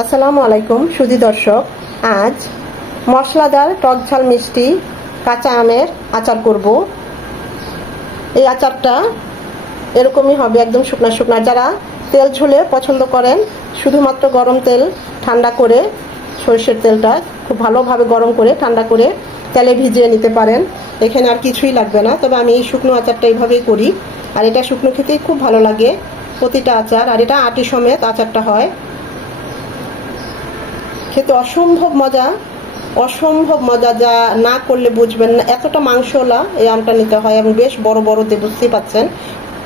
আসসালামু আলাইকুম সুধী দর্শক, আজ মশলাদার টক ঝাল মিষ্টি কাঁচা আমের আচার করব। এই আচারটা এরকমই হবে, একদম শুকনা শুকনা। যারা তেল ঝোলে পছন্দ করেন, শুধুমাত্র গরম তেল ঠান্ডা করে, সরষের তেলটা খুব ভালোভাবে গরম করে ঠান্ডা করে তেলে ভিজিয়ে নিতে পারেন। এখানে আর কিছুই লাগবে না। তবে আমি এই শুকনো আচারটা এইভাবেই করি, আর এটা শুকনো খেতেই খুব ভালো লাগে প্রতিটা আচার। আর এটা আটি সমেত আচারটা হয়, খেতে অসম্ভব মজা, অসম্ভব মজা। যা না করলে বুঝবেন না, এতটা মাংসওয়ালা এই আমটা নিতে হয় এবং বেশ বড় বড় বুঝতেই পাচ্ছেন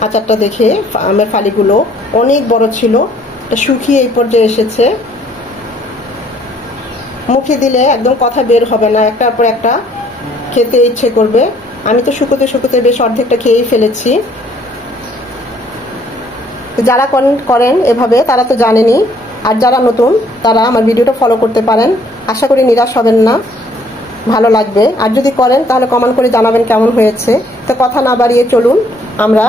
আচারটা দেখে। আমের ফালিগুলো অনেক বড় ছিল, এটা শুকিয়ে এই পর্যায়ে এসেছে। মুখে দিলে একদম কথা বের হবে না, একটার পর একটা খেতে ইচ্ছে করবে। আমি তো শুকোতে শুকোতে বেশ অর্ধেকটা খেয়েই ফেলেছি। যারা করেন এভাবে তারা তো জানেনই, আর যারা নতুন তারা আমার ভিডিওটা ফলো করতে পারেন। আশা করি নিরাশ হবেন না, ভালো লাগবে। আর যদি করেন তাহলে কমেন্ট করে জানাবেন কেমন হয়েছে। তো কথা না বাড়িয়ে চলুন আমরা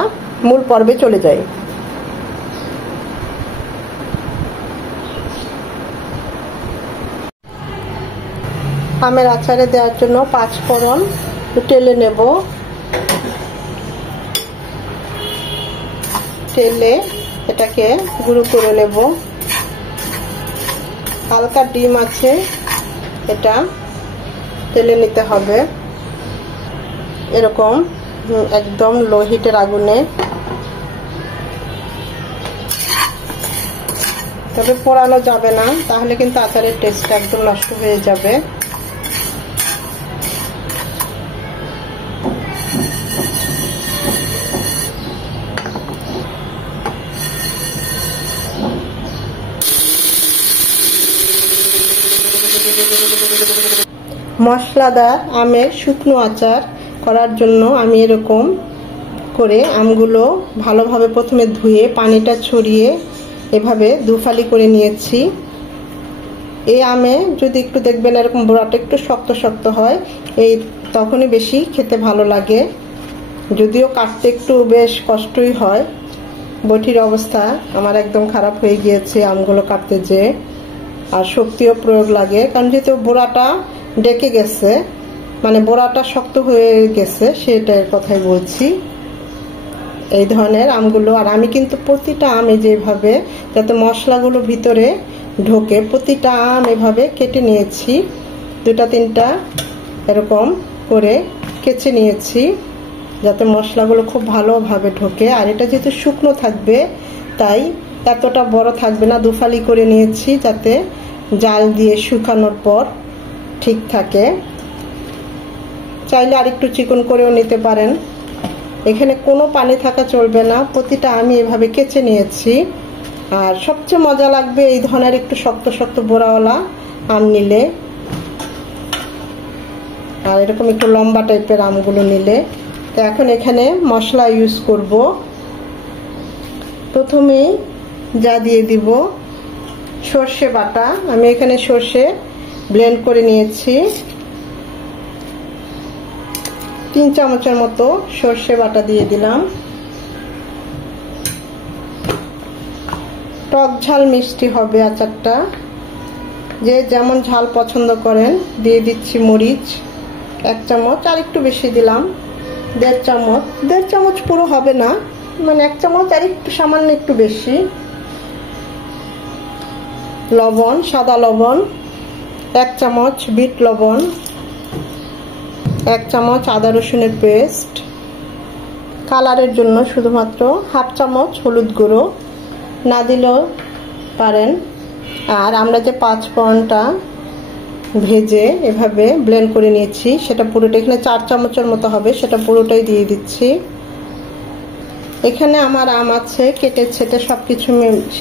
মূল পর্বে চলে যাই। আমের আচারে দেওয়ার জন্য 5 ফোড়ন তেলে নেব। তেলে এটাকে গুঁড়ো করে নেব। হালকা ডিম আছে, এটা তেলে নিতে হবে এরকম একদম লো হিটের আগুনে। তবে পোড়ানো যাবে না, তাহলে কিন্তু আচারের টেস্ট একদম নষ্ট হয়ে যাবে। মশলাদার আমের শুকনো আচার করার জন্য আমি এরকম করে আমগুলো ভালোভাবে প্রথমে ধুয়ে পানিটা ছড়িয়ে এভাবে দুফালি করে নিয়েছি। এই আমে যদি একটু দেখবেন এরকম বোড়াটা একটু শক্ত শক্ত হয়, এই তখনই বেশি খেতে ভালো লাগে। যদিও কাটতে একটু বেশ কষ্টই হয়, বটির অবস্থা আমার একদম খারাপ হয়ে গিয়েছে আমগুলো কাটতে যেয়ে। আর শক্তিও প্রয়োগ লাগে, কারণ যেহেতু বোড়াটা ডেকে গেছে, মানে বোড়াটা শক্ত হয়ে গেছে, সেটার কথাই বলছি। এই ধরনের আমগুলো, আর আমি কিন্তু প্রতিটা আম যেভাবে যাতে মশলাগুলো ভিতরে ঢোকে প্রতিটা আম এভাবে কেটে নিয়েছি। 2-3টা এরকম করে কেচে নিয়েছি যাতে মশলাগুলো খুব ভালোভাবে ঢোকে। আর এটা যেহেতু শুকনো থাকবে তাই এতটা বড় থাকবে না, দুফালি করে নিয়েছি যাতে জাল দিয়ে শুকানোর পর ঠিক থাকে। চাইলে আরেকটু চিকন করেও নিতে পারেন। এখানে কোনো পানি থাকা চলবে না, প্রতিটা আমি এভাবে কেচে নিয়েছি। আর সবচেয়ে মজা লাগবে এই ধরনের একটু শক্ত শক্ত বোড়াওয়ালা আম নিলে, আর এরকম একটু লম্বা টাইপের আমগুলো নিলে। তো এখন এখানে মশলা ইউজ করব। প্রথমেই যা দিয়ে দিব সর্ষে বাটা। আমি এখানে সর্ষে ব্লেন্ড করে নিয়েছি, 3 চামচের মতো সর্ষে বাটা দিয়ে দিলাম। টক ঝাল মিষ্টি হবে আচারটা, যে যেমন ঝাল পছন্দ করেন। দিয়ে দিচ্ছি মরিচ 1 চামচ, আর একটু বেশি দিলাম 1.5 চামচ। 1.5 চামচ পুরো হবে না, মানে 1 চামচ আর একটু সামান্য একটু বেশি। লবণ, সাদা লবণ 1 চামচ, বিট লবণ 1 চামচ, আদা রসুনের পেস্ট, কালারের জন্য শুধুমাত্র 1/2 চামচ হলুদ গুঁড়ো, না দিলেও পারেন। আর আমরা যে 5 ফোড়নটা ভেজে এভাবে ব্লেন্ড করে নিয়েছি সেটা পুরোটা, এখানে 4 চামচের মতো হবে, সেটা পুরোটাই দিয়ে দিচ্ছি। এখানে আমার আম আছে কেটে ছেটে সবকিছু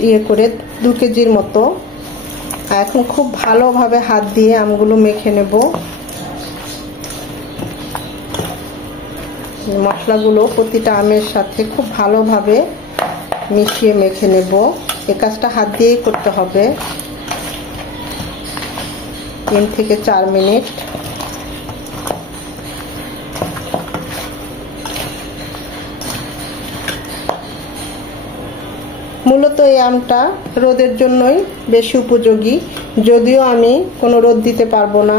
ইয়ে করে 2 কেজির মতো। এখন খুব ভালোভাবে হাত দিয়ে আমগুলো মেখে নেব। মশলাগুলো প্রতিটা আমের সাথে খুব ভালোভাবে মিশিয়ে মেখে নেব। এই কাজটা হাত দিয়েই করতে হবে 3 থেকে 4 মিনিট। মূলত এই আমটা রোদের জন্যই বেশি উপযোগী, যদিও আমি কোনো রোদ দিতে পারবো না,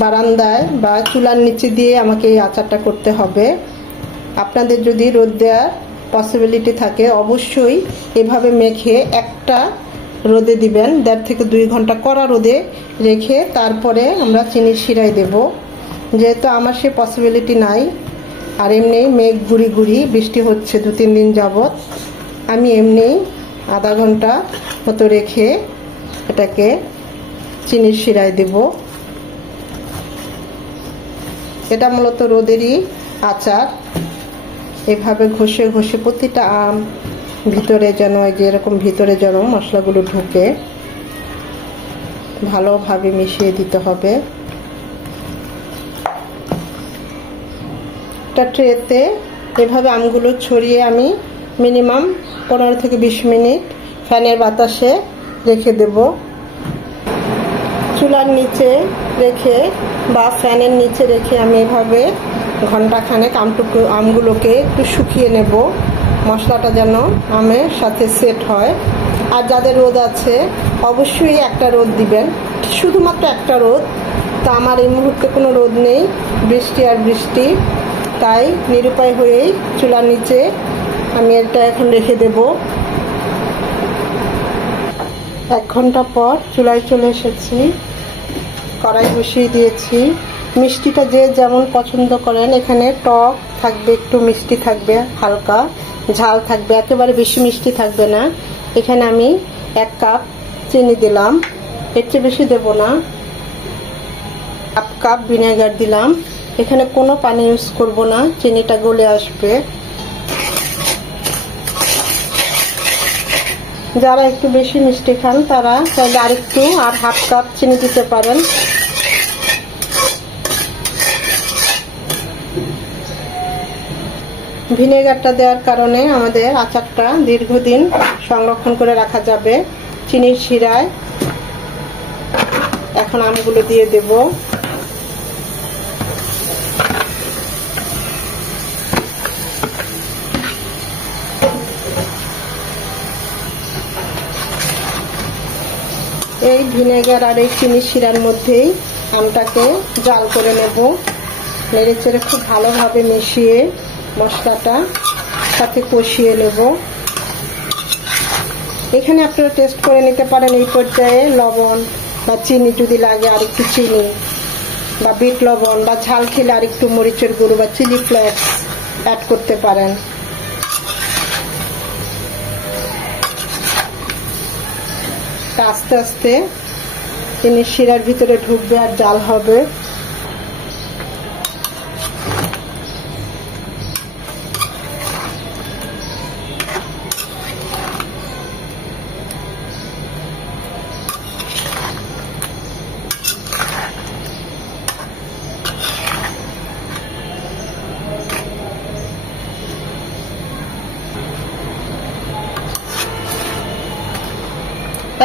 বারান্দায় বা চুলার নিচে দিয়ে আমাকে এই আচারটা করতে হবে। আপনাদের যদি রোদ দেওয়ার পসিবিলিটি থাকে অবশ্যই এভাবে মেখে একটা রোদে দিবেন, 1.5 থেকে 2 ঘন্টা কড়া রোদে রেখে তারপরে আমরা চিনির শিরায় দেব। যেহেতু আমার সে পসিবিলিটি নাই, আর এমনি মেঘ গুড়ি গুড়ি বৃষ্টি হচ্ছে 2-3 দিন যাবত, আমি এমনি আধা ঘন্টা মতো রেখে এটাকে চিনির শিরায় দেব। এটা মূলত রোদেরই আচার। এভাবে ঘষে ঘষে প্রতিটা আম ভিতরে যেন যেরকম ভিতরে যেন মশলাগুলো ঢুকে ভালোভাবে মিশিয়ে দিতে হবে। একটা ট্রেতে এভাবে আমগুলো ছড়িয়ে আমি মিনিমাম 15 থেকে 20 মিনিট ফ্যানের বাতাসে রেখে দেব। চুলার নিচে রেখে বা ফ্যানের নিচে রেখে আমি এভাবে ঘন্টাখানেক আমগুলোকে একটু শুকিয়ে নেব, মশলাটা যেন আমের সাথে সেট হয়। আর যাদের রোদ আছে অবশ্যই একটা রোদ দিবেন, শুধুমাত্র একটা রোদ। তা আমার এই মুহূর্তে কোনো রোদ নেই, বৃষ্টি আর বৃষ্টি, তাই নিরুপায় হয়েই চুলার নিচে আমি এটা এখন রেখে দেব। 1 ঘন্টা পর চুলায় চলে এসেছি, কড়াই বসিয়ে দিয়েছি। মিষ্টিটা যে যেমন পছন্দ করেন, এখানে টক থাকবে, একটু মিষ্টি থাকবে, হালকা ঝাল থাকবে, একেবারে বেশি মিষ্টি থাকবে না। এখানে আমি 1 কাপ চিনি দিলাম, এর চেয়ে বেশি দেব না। 1 কাপ ভিনেগার দিলাম, এখানে কোনো পানি ইউজ করব না, চিনিটা গলে আসবে। যারা একটু বেশি মিষ্টি খান তারা চাইলে আরেকটু আর 1/2 কাপ চিনি দিতে পারেন। ভিনেগারটা দেওয়ার কারণে আমাদের আচারটা দীর্ঘদিন সংরক্ষণ করে রাখা যাবে। চিনির শিরায় এখন আমগুলো দিয়ে দেব। এই ভিনেগার আর এই চিনির শিরার মধ্যেই আমটাকে জাল করে নেব। নেড়েচেড়ে খুব ভালোভাবে মিশিয়ে মশলাটা সাথে কষিয়ে নেব। এখানে আপনারা টেস্ট করে নিতে পারেন এই পর্যায়ে লবণ বা চিনি যদি লাগে আরেকটু চিনি, বা বিট লবণ, বা ঝাল খেলে আরেকটু মরিচের গুঁড়ো বা চিলি ফ্লেক্স অ্যাড করতে পারেন। আস্তে আস্তে চিনির শিরার ভিতরে ঢুকবে আর জাল হবে।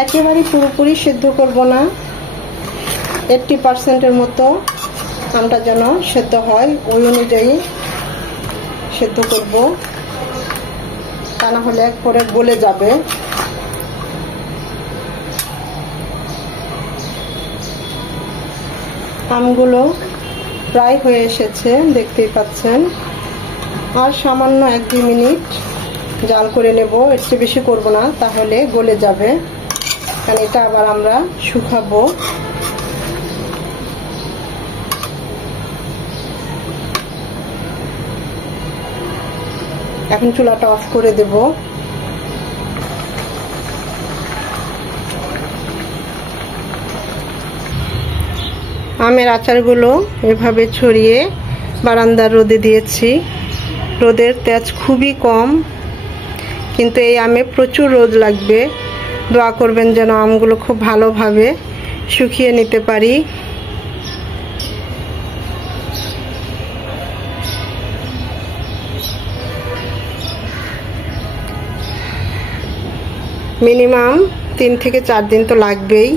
একেবারে পুরোপুরি সিদ্ধ করব না, 80% মতো আমটা যেন সেদ্ধ হয় ওই অনুযায়ী সেদ্ধ করব, তা না হলে পরে গলে যাবে। আমগুলো প্রায় হয়ে এসেছে, দেখতেই পাচ্ছেন। আর সামান্য 1-2 মিনিট জাল করে নেব, এর চেয়ে বেশি করব না, তাহলে গলে যাবে। কারণ এটা আবার আমরা শুকাবো। এখন চুলাটা অফ করে দেব। আমের আচারগুলো এভাবে ছড়িয়ে বারান্দার রোদে দিয়েছি। রোদের তেজ খুবই কম, কিন্তু এই আমে প্রচুর রোদ লাগবে। দোয়া করবেন যেন আমগুলো খুব ভালোভাবে শুকিয়ে নিতে পারি। মিনিমাম 3 থেকে 4 দিন তো লাগবেই।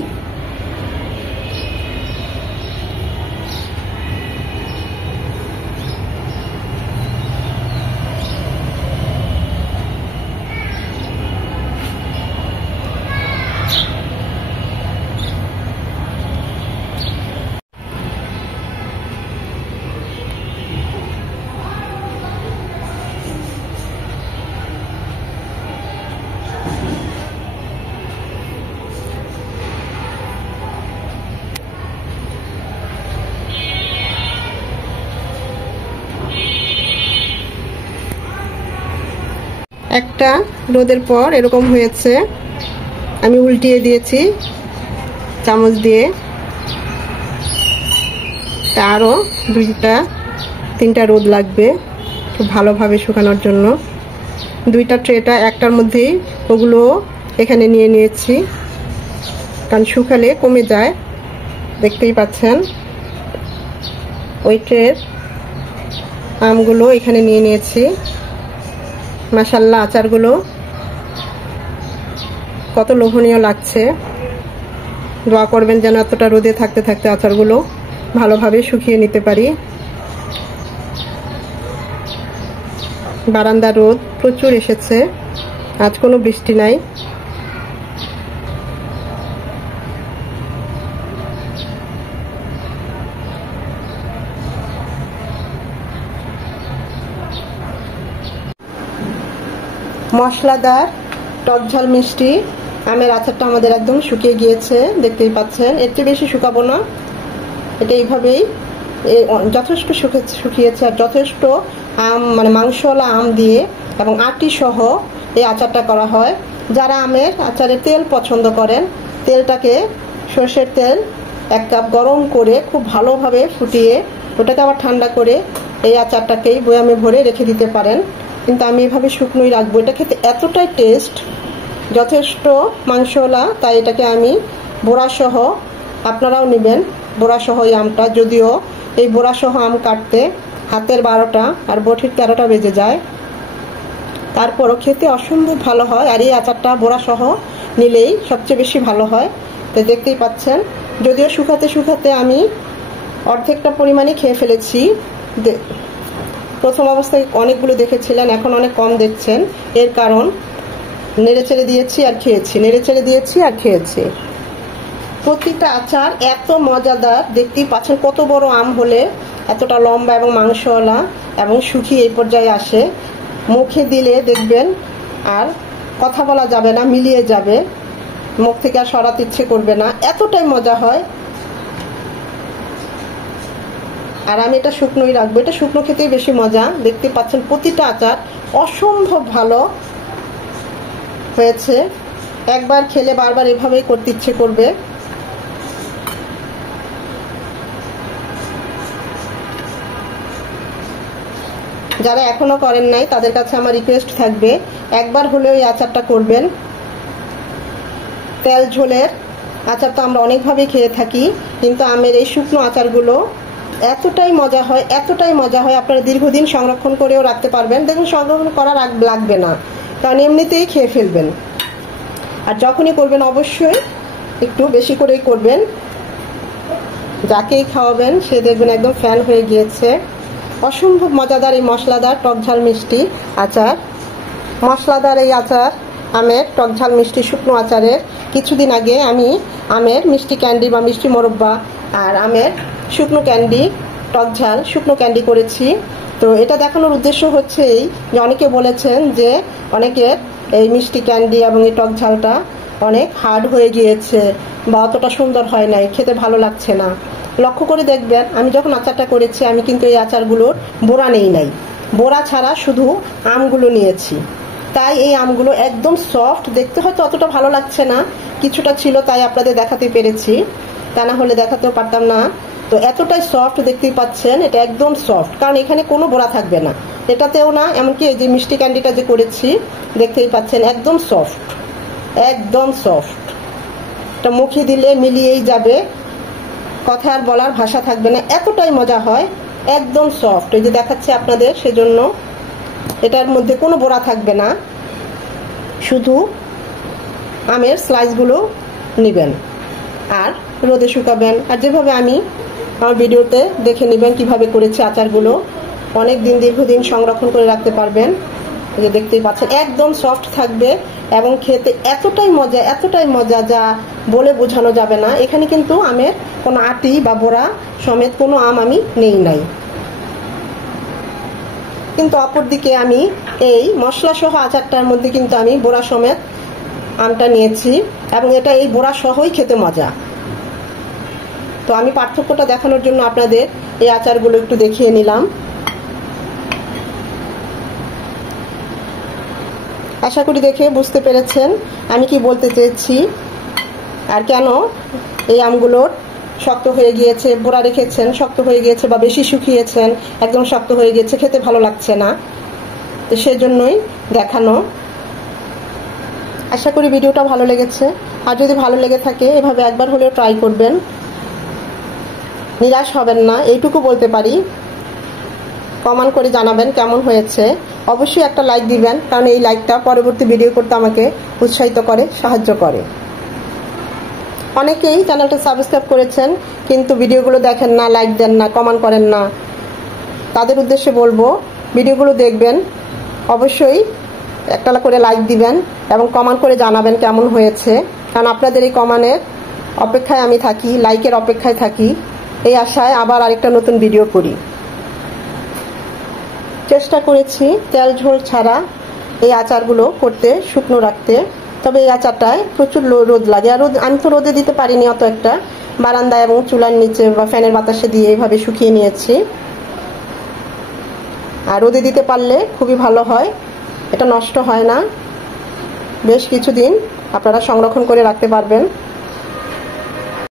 একটা রোদের পর এরকম হয়েছে। আমি উল্টিয়ে দিয়েছি চামচ দিয়ে। আরও 2-3টা রোদ লাগবে খুব ভালোভাবে শুকানোর জন্য। 2টা ট্রেটা একটার মধ্যেই ওগুলো এখানে নিয়ে নিয়েছি, কারণ শুকালে কমে যায়, দেখতেই পাচ্ছেন। ওই ট্রের আমগুলো এখানে নিয়ে নিয়েছি। মাশাআল্লাহ, আচারগুলো কত লোভনীয় লাগছে। দোয়া করবেন যেন এতটা রোদে থাকতে থাকতে আচারগুলো ভালোভাবে শুকিয়ে নিতে পারি। বারান্দা রোদ প্রচুর এসেছে, আজ কোনো বৃষ্টি নাই। মশলাদার টকঝাল মিষ্টি আমের আচারটা আমাদের একদম শুকিয়ে গিয়েছে, দেখতেই পাচ্ছেন। এর চেয়ে বেশি শুকাবো না, এটা এইভাবেই যথেষ্ট শুকিয়েছে। আর যথেষ্ট আম, মানে মাংসওয়ালা আম দিয়ে এবং আটি সহ এই আচারটা করা হয়। যারা আমের আচারে তেল পছন্দ করেন, তেলটাকে সর্ষের তেল 1 কাপ গরম করে খুব ভালোভাবে ফুটিয়ে ওটাকে আবার ঠান্ডা করে এই আচারটাকেই বয়ামে ভরে রেখে দিতে পারেন। কিন্তু আমি এভাবে শুকনোই রাখবো। এটা খেতে এতটাই টেস্ট, যথেষ্ট মাংসওয়ালা, তাই এটাকে আমি বোড়াসহ, আপনারাও নেবেন বোড়াসহ এই আমটা। যদিও এই বোড়াসহ আম কাটতে হাতের 12টা আর বটির 13টা বেজে যায়, তারপরও খেতে অসম্ভব ভালো হয়। আর এই আচারটা বোড়াসহ নিলেই সবচেয়ে বেশি ভালো হয়। তো দেখতেই পাচ্ছেন, যদিও শুকাতে শুকাতে আমি অর্ধেকটা পরিমাণে খেয়ে ফেলেছি। প্রথম অবস্থায় অনেকগুলো দেখেছিলেন, এখন অনেক কম দেখছেন। এর কারণ নেড়ে চেড়ে দিয়েছি আর খেয়েছি, নেড়ে চেড়ে দিয়েছি আর খেয়েছি। প্রতিটা আচার এত মজাদার, দেখতেই পাচ্ছেন কত বড় আম হলে এতটা লম্বা এবং মাংসওয়ালা এবং শুকিয়ে এই পর্যায়ে আসে। মুখে দিলে দেখবেন আর কথা বলা যাবে না, মিলিয়ে যাবে, মুখ থেকে আর সরাতে ইচ্ছে করবে না, এতটাই মজা হয়। আর আমি এটা শুকনোই রাখবো, এটা শুকনো খেতেই বেশি মজা। দেখতে পাচ্ছেন প্রতিটা আচার অসম্ভব ভালো হয়েছে। একবার খেলে বারবার এভাবেই করতে ইচ্ছে করবে। যারা এখনো করেন নাই তাদের কাছে আমার রিকোয়েস্ট থাকবে, একবার হলেও এই আচারটা করবেন। তেল ঝোলের আচার তো আমরা অনেকভাবে খেয়ে থাকি, কিন্তু আমের এই শুকনো আচারগুলো এতটাই মজা হয়, এতটাই মজা হয়, আপনারা দীর্ঘদিন সংরক্ষণ করেও রাখতে পারবেন। দেখুন, সংরক্ষণ করার লাগবে না, কারণ এমনিতেই খেয়ে ফেলবেন। আর যখনই করবেন অবশ্যই একটু বেশি করেই করবেন। যাকেই খাওয়াবেন সে দেখবেন একদম ফ্যান হয়ে গিয়েছে। অসম্ভব মজাদার এই মশলাদার টকঝাল মিষ্টি আচার। মশলাদার এই আচার, আমের টকঝাল মিষ্টি শুকনো আচারের কিছুদিন আগে আমি আমের মিষ্টি ক্যান্ডি বা মিষ্টি মোরব্বা আর আমের শুকনো ক্যান্ডি, টকঝাল শুকনো ক্যান্ডি করেছি। তো এটা দেখানোর উদ্দেশ্য হচ্ছে এই যে অনেকে বলেছেন যে অনেকের এই মিষ্টি ক্যান্ডি এবং এই টকঝালটা অনেক হার্ড হয়ে গিয়েছে বা অতটা সুন্দর হয় নাই, খেতে ভালো লাগছে না। লক্ষ্য করে দেখবেন, আমি যখন আচারটা করেছি আমি কিন্তু এই আচারগুলোর বোড়া নেই নাই, বোড়া ছাড়া শুধু আমগুলো নিয়েছি। তাই এই আমগুলো একদম সফট, দেখতে হয়তো অতটা ভালো লাগছে না, কিছুটা ছিল তাই আপনাদের দেখাতে পেরেছি, তা না হলে দেখাতেও পারতাম না। তো এতটাই সফট, দেখতেই পাচ্ছেন এটা একদম সফট, কারণ এখানে কোনো বোড়া থাকবে না, এটাতেও না। এমনকি এই যে মিষ্টি ক্যান্ডিটা যে করেছি দেখতেই পাচ্ছেন একদম সফট, একদম সফট। এটা মুখে দিলে মিলিয়েই যাবে, কথা আর বলার ভাষা থাকবে না, এতটাই মজা হয়, একদম সফট। এই যে দেখাচ্ছে আপনাদের, সেজন্য এটার মধ্যে কোনো বোড়া থাকবে না, শুধু আমের স্লাইসগুলো নেবেন আর রোদে শুকাবেন। আর যেভাবে আমি আমার ভিডিওতে দেখে নেবেন কিভাবে করেছি আচারগুলো, অনেক দিন দীর্ঘদিন সংরক্ষণ করে রাখতে পারবেন। এই যে দেখতেই পাচ্ছেন একদম সফট থাকবে এবং খেতে এতটাই মজা, এতটাই মজা যা বলে বোঝানো যাবে না। এখানে কিন্তু আমের কোনো আটি বা বোড়া সমেত কোনো আম আমি নেই নাই। কিন্তু অপরদিকে আমি এই মশলা সহ আচারটার মধ্যে কিন্তু আমি বোড়া সমেত আমটা নিয়েছি এবং এটা এই বোড়া সহই খেতে মজা। তো আমি পার্থক্যটা দেখানোর জন্য আপনাদের এই আচারগুলো একটু দেখিয়ে নিলাম। আশা করি দেখে বুঝতে পেরেছেন আমি কি বলতে চেয়েছি আর কেন এই আমগুলোর শক্ত হয়ে গিয়েছে, বোরা রেখেছেন শক্ত হয়ে গিয়েছে বা বেশি শুকিয়েছেন একদম শক্ত হয়ে গিয়েছে, খেতে ভালো লাগছে না। তো সেজন্যই দেখানো। আশা করি ভিডিওটা ভালো লেগেছে। আর যদি ভালো লেগে থাকে এভাবে একবার হলেও ট্রাই করবেন, নিরাশ হবেন না এইটুকু বলতে পারি। কমেন্ট করে জানাবেন কেমন হয়েছে। অবশ্যই একটা লাইক দিবেন, কারণ এই লাইকটা পরবর্তী ভিডিও করতে আমাকে উৎসাহিত করে, সাহায্য করে। অনেকেই চ্যানেলটা সাবস্ক্রাইব করেছেন কিন্তু ভিডিওগুলো দেখেন না, লাইক দেন না, কমেন্ট করেন না। তাদের উদ্দেশ্যে বলবো ভিডিওগুলো দেখবেন, অবশ্যই একটা করে লাইক দিবেন এবং কমেন্ট করে জানাবেন কেমন হয়েছে, কারণ আপনাদের এই কমেন্টের অপেক্ষায় আমি থাকি, লাইকের অপেক্ষায় থাকি। এই আশায় আবার আরেকটা নতুন ভিডিও করি। চেষ্টা করেছি তেল ঝোল ছাড়া এই আচারগুলো করতে, শুকনো রাখতে। তবে এই আচারটায় প্রচুর রোদ লাগে, আর আমি তো রোদে দিতে পারিনি অত একটা, বারান্দায় এবং চুলার নিচে বা ফ্যানের বাতাসে দিয়ে এইভাবে শুকিয়ে নিয়েছি। আর রোদে দিতে পারলে খুবই ভালো হয়, এটা নষ্ট হয় না, বেশ কিছুদিন আপনারা সংরক্ষণ করে রাখতে পারবেন।